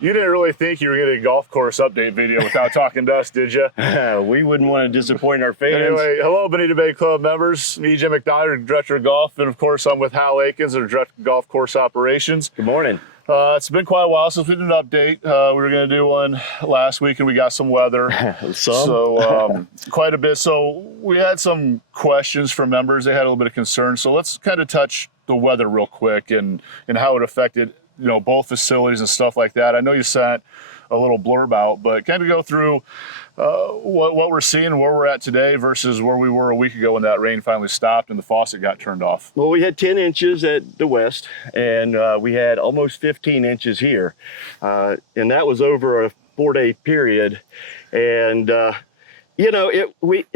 You didn't really think you were getting a golf course update video without talking to us, did you? We wouldn't want to disappoint our fans. Anyway, hello, Bonita Bay Club members. Me, Jim McDonald, Director of Golf, and of course, I'm with Hal Akins, the Director of Golf Course Operations. Good morning. It's been quite a while since we did an update. We were going to do one last week, and we got some weather. So quite a bit. So we had some questions from members. They had a little bit of concern. So let's kind of touch the weather real quick and how it affected both facilities and stuff like that. I know you sent a little blurb out, but kind of go through what we're seeing, where we're at today versus where we were a week ago when that rain finally stopped and the faucet got turned off. Well, we had 10 inches at the west, and we had almost 15 inches here. And that was over a 4-day period. And, it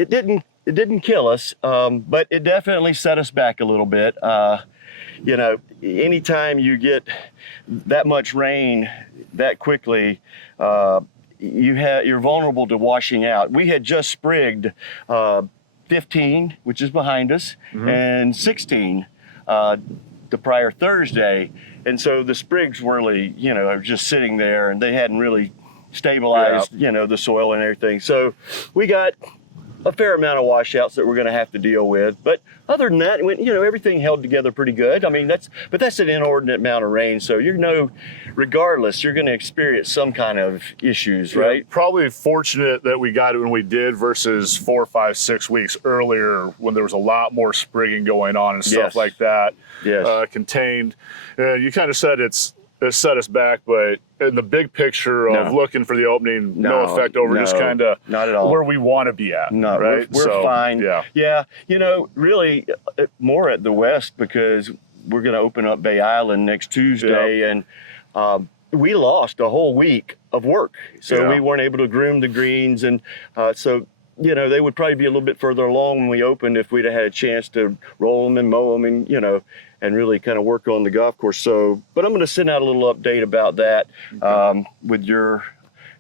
didn't kill us, but it definitely set us back a little bit. Anytime you get that much rain that quickly, you're vulnerable to washing out. We had just sprigged 15, which is behind us, and 16 the prior Thursday. And so the sprigs really, are just sitting there, and they hadn't really stabilized, the soil and everything. So we got a fair amount of washouts that we're going to have to deal with. But other than that, everything held together pretty good. I mean, that's an inordinate amount of rain. So regardless, you're going to experience some kind of issues, right? Probably fortunate that we got it when we did versus 4, 5, 6 weeks earlier when there was a lot more sprigging going on and stuff like that. Yes. Contained. You kind of said it set us back, but in the big picture of looking for the opening, no effect over, just kind of not at all where we want to be at. No, right? we're fine. Yeah. You know, really more at the west, because we're going to open up Bay Island next Tuesday, and we lost a whole week of work, so we weren't able to groom the greens, and so you know, they would probably be a little bit further along when we opened if we'd have had a chance to roll them and mow them, and you know, and really kind of work on the golf course. So, but I'm going to send out a little update about that with your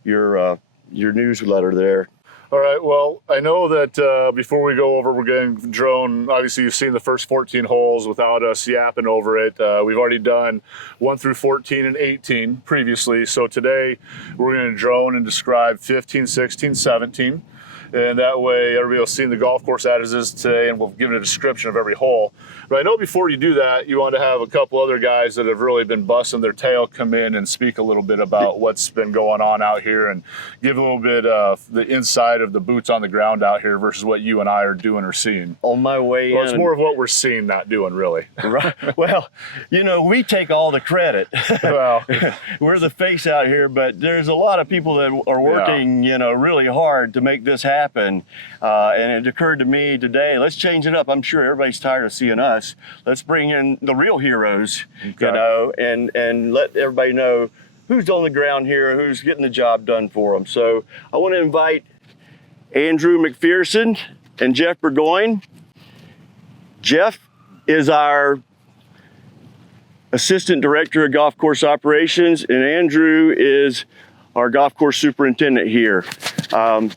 newsletter there. All right. Well, I know that before we go over, we're getting drone. Obviously, you've seen the first 14 holes without us yapping over it. We've already done 1 through 14 and 18 previously. So today we're going to drone and describe 15, 16, 17. And that way everybody will see the golf course as it is today, and we'll give it a description of every hole. But I know before you do that, you want to have a couple other guys that have really been busting their tail come in and speak a little bit about what's been going on out here, and give a little bit of the inside of the boots on the ground out here versus what you and I are doing or seeing. On my way Well, it's more of what we're seeing, not doing, really. Right. Well, you know, we take all the credit. Well, we're the face out here, but there's a lot of people that are working, you know, really hard to make this happen. And it occurred to me today, let's change it up. I'm sure everybody's tired of seeing us. Let's bring in the real heroes, you know, and let everybody know who's on the ground here, who's getting the job done for them. So I want to invite Andrew McPherson and Jeff Burgoyne. Jeff is our Assistant Director of Golf Course Operations, and Andrew is our golf course superintendent here.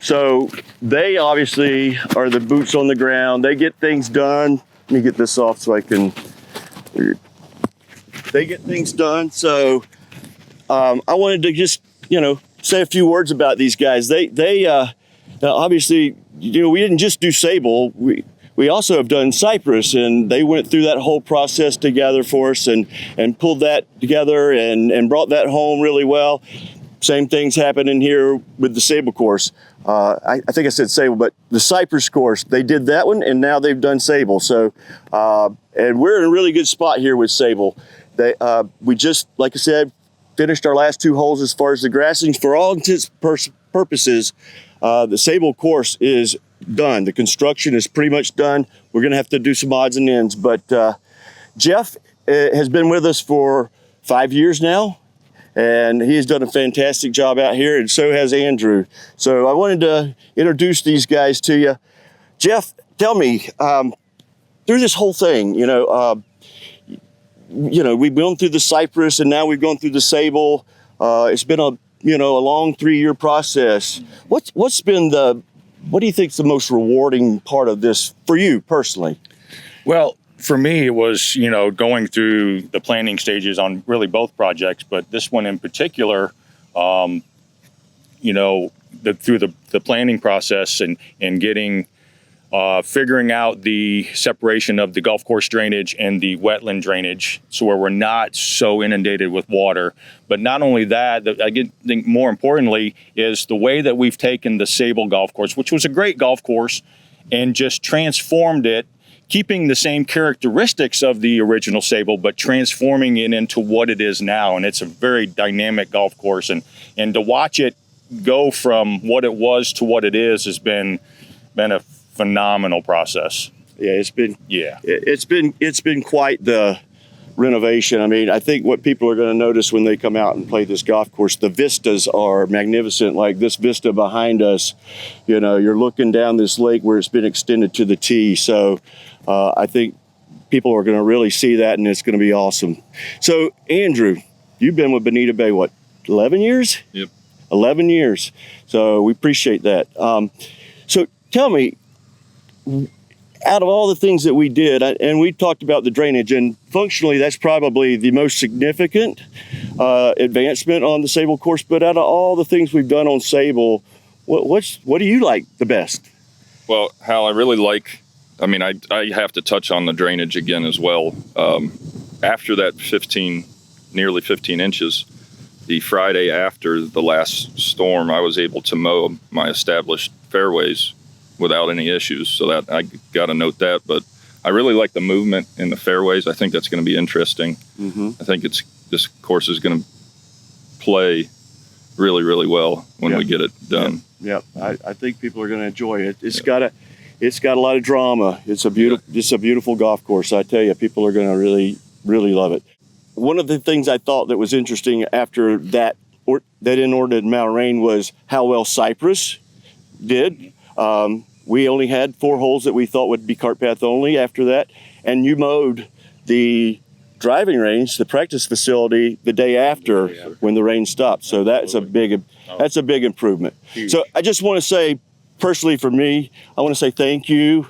So they obviously are the boots on the ground. They get things done. Let me get this off so I can, they get things done. So I wanted to just, you know, say a few words about these guys. They obviously, you know, we didn't just do Sabal. We also have done Cypress, and they went through that whole process together for us and pulled that together and brought that home really well. Same things happening here with the Sabal course. I think I said Sabal, but the Cypress course, they did that one, and now they've done Sabal. So, and we're in a really good spot here with Sabal. We just, like I said, finished our last 2 holes as far as the grassing. For all intents and purposes, the Sabal course is done. The construction is pretty much done. We're going to have to do some odds and ends, but Jeff has been with us for 5 years now. And he has done a fantastic job out here, and so has Andrew. So I wanted to introduce these guys to you. Jeff, tell me, through this whole thing, you know, we've gone through the Cypress, and now we've gone through the Sabal. It's been a long 3-year process. What do you think is the most rewarding part of this for you personally? Well, for me, it was, you know, going through the planning stages on really both projects, but this one in particular, you know, through the planning process and getting, figuring out the separation of the golf course drainage and the wetland drainage, so where we're not so inundated with water. But not only that, I think more importantly is the way that we've taken the Sabal golf course, which was a great golf course, and just transformed it, keeping the same characteristics of the original Sabal, but transforming it into what it is now. And it's a very dynamic golf course. And to watch it go from what it was to what it is has been a phenomenal process. Yeah, it's been quite the renovation. I mean, I think what people are going to notice when they come out and play this golf course, the vistas are magnificent. Like this vista behind us, you know, you're looking down this lake where it's been extended to the tee. So I think people are going to really see that, and it's going to be awesome. So Andrew, you've been with Bonita Bay, what, 11 years? Yep. 11 years. So we appreciate that. So tell me, out of all the things that we did, and we talked about the drainage, and functionally that's probably the most significant advancement on the Sabal course, but out of all the things we've done on Sabal, what do you like the best? Well, Hal, I really like, I mean, I have to touch on the drainage again as well. After that nearly 15 inches, the Friday after the last storm, I was able to mow my established fairways without any issues. So that I got to note that, but I really like the movement in the fairways. I think that's going to be interesting. Mm-hmm. I think this course is going to play really, really well when Yeah. we get it done. Yep. I think people are going to enjoy it. It's got a lot of drama. It's a beautiful golf course. I tell you, people are going to really, really love it. One of the things I thought that was interesting after that inordinate amount of rain was how well Cypress did. We only had 4 holes that we thought would be cart path only after that, and you mowed the driving range, the practice facility, the day after when the rain stopped. So that's a big improvement. So I just want to say, personally for me, I want to say thank you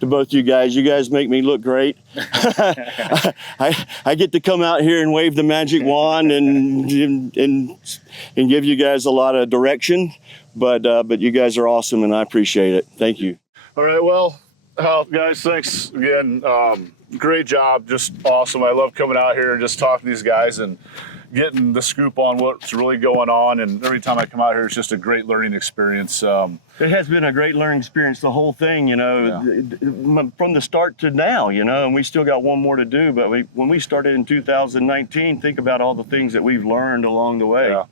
to both you guys. You guys make me look great. I get to come out here and wave the magic wand and give you guys a lot of direction. But you guys are awesome, and I appreciate it. Thank you. All right, well, guys, thanks again. Great job, just awesome. I love coming out here and just talking to these guys and getting the scoop on what's really going on. And every time I come out here, it's just a great learning experience. It has been a great learning experience, the whole thing, from the start to now, and we still got one more to do. But when we started in 2019, think about all the things that we've learned along the way. Yeah,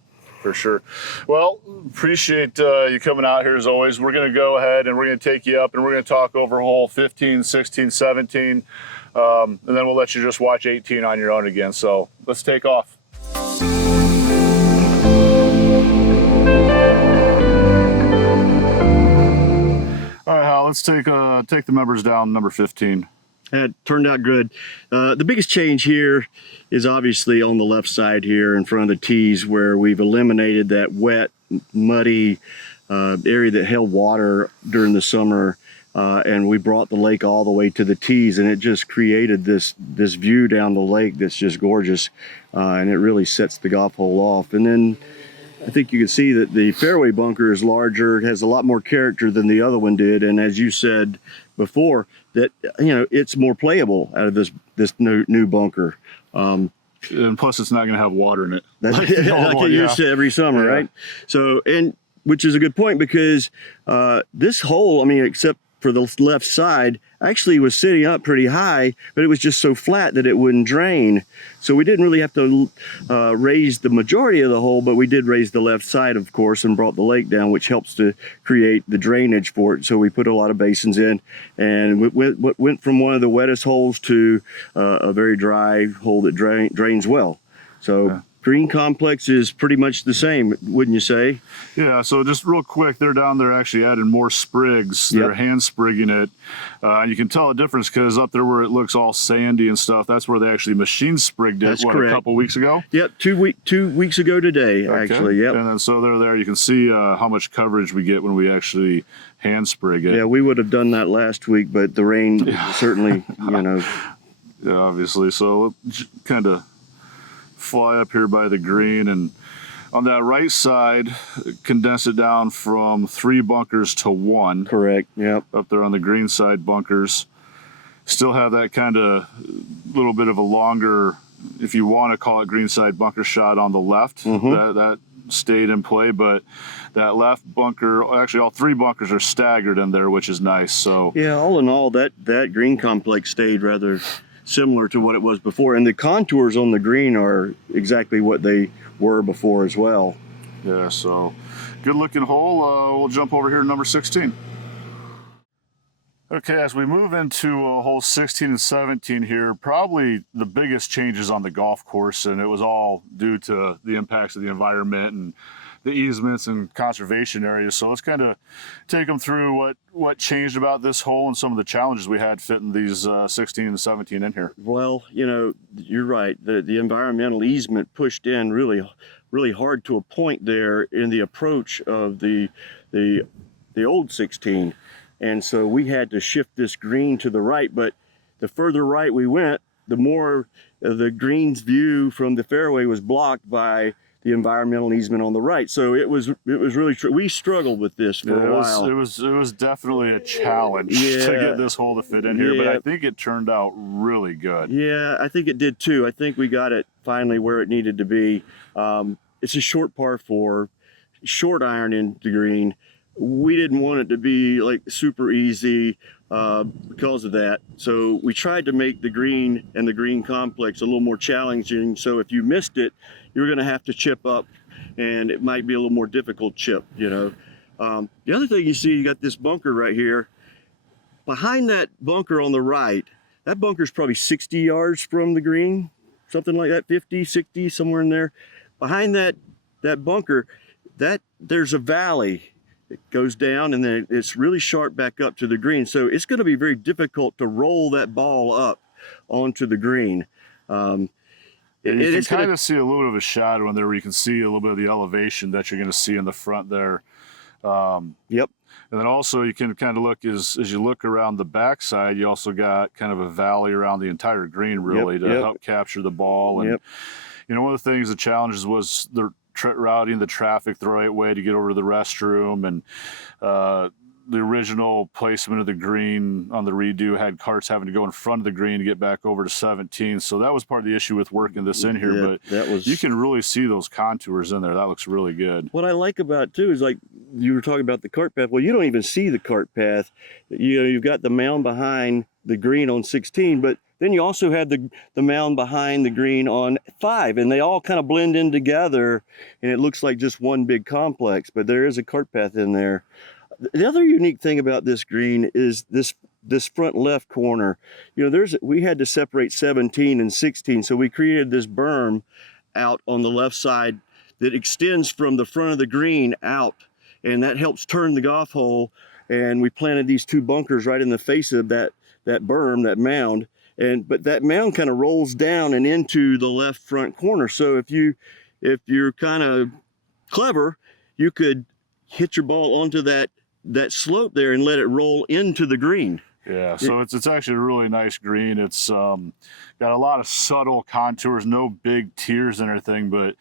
for sure. Well, appreciate you coming out here as always. We're going to go ahead and we're going to take you up and we're going to talk over hole 15, 16, 17. And then we'll let you just watch 18 on your own again. So let's take off. All right, Hal, let's take the members down, number 15. It turned out good. The biggest change here is obviously on the left side here in front of the tees, where we've eliminated that wet, muddy area that held water during the summer. And we brought the lake all the way to the tees, and it just created this view down the lake that's just gorgeous, and it really sets the golf hole off. And then I think you can see that the fairway bunker is larger. It has a lot more character than the other one did, and as you said before, that it's more playable out of this new bunker. And plus, it's not going to have water in it. That's like it used to every summer, right? So, and which is a good point, because this hole, except for the left side, actually was sitting up pretty high, but it was just so flat that it wouldn't drain. So we didn't really have to raise the majority of the hole, but we did raise the left side, of course, and brought the lake down, which helps to create the drainage for it. So we put a lot of basins in, and went from one of the wettest holes to a very dry hole that drains well. So. Yeah. Green complex is pretty much the same, wouldn't you say? Yeah, so just real quick, they're down there actually adding more sprigs. They're hand sprigging it. And you can tell the difference because up there where it looks all sandy and stuff, that's where they actually machine sprigged it, a couple weeks ago? Yep, 2 weeks ago today, actually, yep. And then so they're there. You can see how much coverage we get when we actually hand sprig it. Yeah, we would have done that last week, but the rain certainly, Yeah, obviously. So kind of fly up here by the green, and on that right side condense it down from 3 bunkers to 1. Correct. Yep. Up there on the green side bunkers still have that kind of little bit of a longer, if you want to call it, green side bunker shot on the left. That stayed in play, but that left bunker, actually all 3 bunkers are staggered in there, which is nice. So yeah, all in all, that green complex stayed rather similar to what it was before, and the contours on the green are exactly what they were before as well. Yeah, so good looking hole. We'll jump over here to number 16. Okay, as we move into hole 16 and 17 here, probably the biggest changes on the golf course, and it was all due to the impacts of the environment and the easements and conservation areas. So let's kind of take them through what changed about this hole and some of the challenges we had fitting these 16 and 17 in here. Well, you're right. The environmental easement pushed in really hard to a point there in the approach of the old 16. And so we had to shift this green to the right, but the further right we went, the more the green's view from the fairway was blocked by the environmental easement on the right. So it was really we struggled with this for a while. It was definitely a challenge to get this hole to fit in here, but I think it turned out really good. Yeah, I think it did too. I think we got it finally where it needed to be. It's a short par 4, short iron in the green. We didn't want it to be like super easy because of that. So we tried to make the green and the green complex a little more challenging. So if you missed it, you're going to have to chip up, and it might be a little more difficult chip, you know. The other thing you see, you got this bunker right here. Behind that bunker on the right, that bunker's probably 60 yards from the green, something like that, 50, 60, somewhere in there. Behind that bunker, there's a valley. It goes down and then it's really sharp back up to the green. So it's going to be very difficult to roll that ball up onto the green. You can kind of see a little bit of a shadow in there where you can see a little bit of the elevation that you're going to see in the front there. Yep. And then also you can kind of look as you look around the backside, you also got kind of a valley around the entire green really to help capture the ball. And you know, one of the things, the challenges was the routing the traffic the right way to get over to the restroom, and the original placement of the green on the redo had carts having to go in front of the green to get back over to 17. So that was part of the issue with working this in here, but you can really see those contours in there. That looks really good. What I like about it too is, like you were talking about the cart path. Well, you don't even see the cart path. You know, you've got the mound behind the green on 16, but then you also had the mound behind the green on 5, and they all kind of blend in together, and it looks like just one big complex, but there is a cart path in there. The other unique thing about this green is this front left corner. You know, we had to separate 17 and 16, so we created this berm out on the left side that extends from the front of the green out, and that helps turn the golf hole. And we planted these 2 bunkers right in the face of that berm, that mound. But that mound kind of rolls down and into the left front corner. So if you're kind of clever, you could hit your ball onto that slope there and let it roll into the green. Yeah, so it's actually a really nice green. It's got a lot of subtle contours, no big tiers and everything, but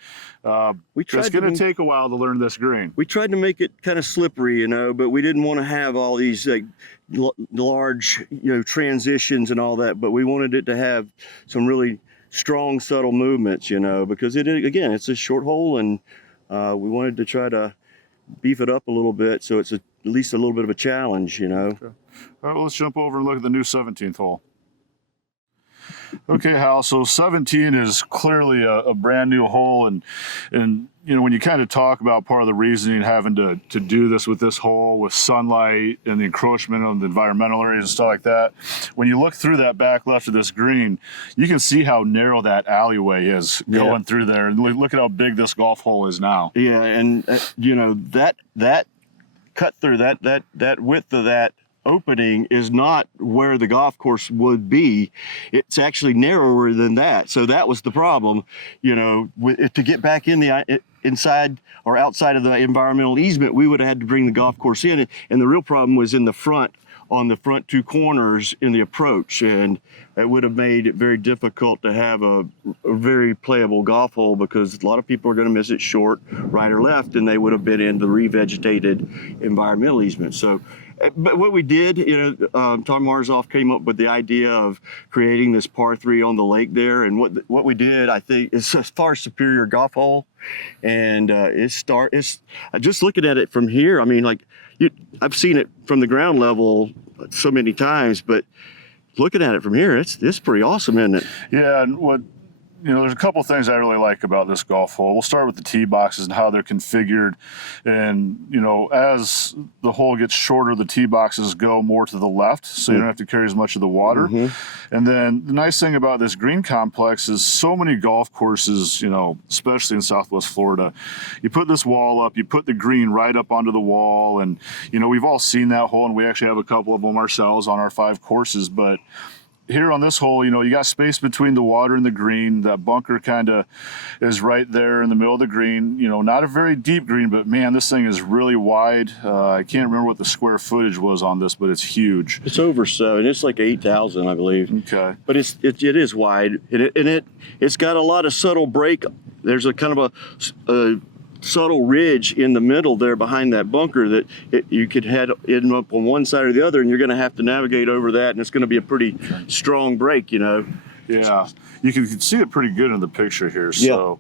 it's going to take a while to learn this green. We tried to make it kind of slippery, you know, but we didn't want to have all these like large, you know, transitions and all that, but we wanted it to have some really strong, subtle movements, you know, because again, it's a short hole, and we wanted to try to beef it up a little bit so it's at least a little bit of a challenge, you know. Okay. All right, well, let's jump over and look at the new 17th hole. Okay, Hal, so 17 is clearly a brand new hole, and you know, when you kind of talk about part of the reasoning having to do this with this hole, with sunlight and the encroachment on the environmental areas and stuff like that, when you look through that back left of this green, you can see how narrow that alleyway is going through there. And look at how big this golf hole is now. Yeah, and you know, that cut through, that width of that opening is not where the golf course would be. It's actually narrower than that. So that was the problem, you know, to get back in the inside or outside of the environmental easement, we would have had to bring the golf course in. And the real problem was in the front, on the front 2 corners in the approach, and it would have made it very difficult to have a very playable golf hole, because a lot of people are going to miss it short, right or left, and they would have been in the revegetated environmental easement. So, but what we did, you know, Tom Marzoff came up with the idea of creating this par 3 on the lake there, and what we did, I think, is a far superior golf hole, and it's just looking at it from here. I mean, like, I've seen it from the ground level so many times, but looking at it from here, it's pretty awesome, isn't it? Yeah, and you know, there's a couple of things I really like about this golf hole. We'll start with the tee boxes and how they're configured. And, you know, as the hole gets shorter, the tee boxes go more to the left, so you don't have to carry as much of the water. And then the nice thing about this green complex is so many golf courses, you know, especially in Southwest Florida, you put this wall up, you put the green right up onto the wall. And, you know, we've all seen that hole, and we actually have a couple of them ourselves on our 5 courses. But here on this hole, you know, you got space between the water and the green. That bunker kind of is right there in the middle of the green. You know, not a very deep green, but man, this thing is really wide. I can't remember what the square footage was on this, but it's huge. It's over 7. It's like 8,000, I believe. Okay. But it is wide, and it's got a lot of subtle break. There's a kind of a subtle ridge in the middle there behind that bunker that you could head up on one side or the other, and you're going to have to navigate over that, and it's going to be a pretty strong break, you know. Yeah, you can see it pretty good in the picture here. So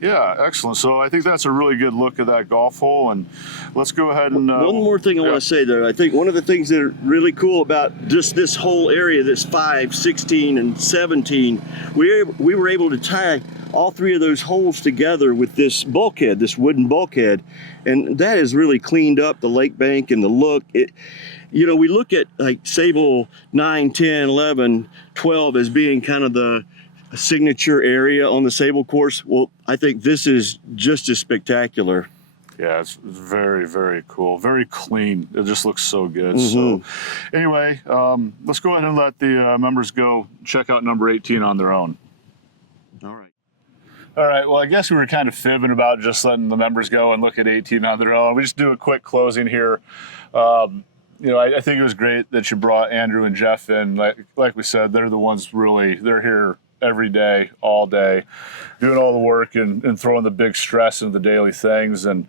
Yeah, excellent. So I think that's a really good look at that golf hole, and let's go ahead and one more thing I want to say though. I think one of the things that are really cool about just this whole area, this 5, 16, and 17, we were able to tie all 3 of those holes together with this bulkhead, this wooden bulkhead, and that has really cleaned up the lake bank and the look. You know, we look at like Sabal 9, 10, 11, 12 as being kind of the signature area on the Sabal course. Well, I think this is just as spectacular. Yeah, it's very, very cool. Very clean. It just looks so good. So anyway, let's go ahead and let the members go check out number 18 on their own. All right. All right, well, I guess we were kind of fibbing about just letting the members go and look at 18 on their own. We just do a quick closing here. You know, I think it was great that you brought Andrew and Jeff in. Like we said, they're the ones really, they're here every day, all day, doing all the work and throwing the big stress into the daily things. And,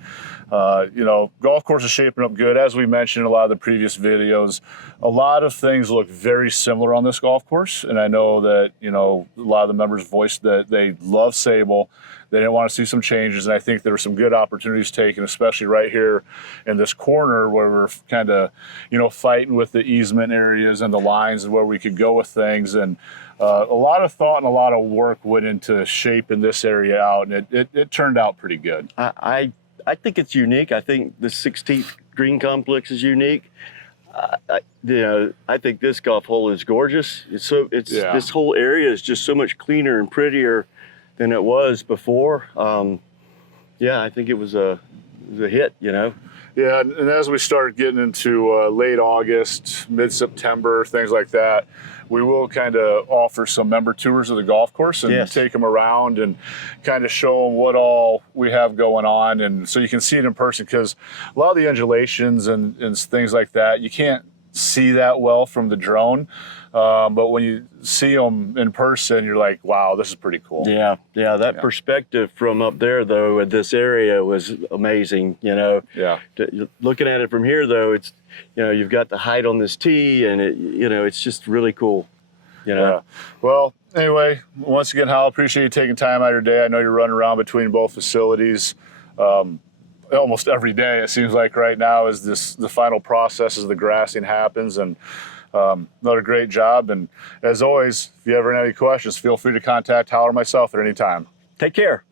you know, golf course is shaping up good. As we mentioned in a lot of the previous videos, a lot of things look very similar on this golf course. And I know that, you know, a lot of the members voiced that they love Sabal. They didn't want to see some changes, and I think there were some good opportunities taken, especially right here in this corner where we're kind of, you know, fighting with the easement areas and the lines and where we could go with things. And a lot of thought and a lot of work went into shaping this area out, and it turned out pretty good. I think it's unique. I think the 16th green complex is unique. You know, I think this golf hole is gorgeous. This whole area is just so much cleaner and prettier than it was before. Yeah, I think it was a hit, you know. Yeah, and as we start getting into late August, mid-September, things like that, we will kind of offer some member tours of the golf course and take them around and kind of show them what all we have going on, and so you can see it in person, because a lot of the undulations and things like that, you can't see that well from the drone. But when you see them in person, you're like, wow, this is pretty cool. Yeah, that perspective from up there, though, at this area was amazing, you know. Yeah. Looking at it from here, though, it's, you know, you've got the height on this tee, and it, you know, it's just really cool, you know. Yeah. Well, anyway, once again, Hal, appreciate you taking time out of your day. I know you're running around between both facilities almost every day, it seems like right now, as the final process as the grassing happens. And another great job. And as always, if you ever have any questions, feel free to contact Hal or myself at any time. Take care.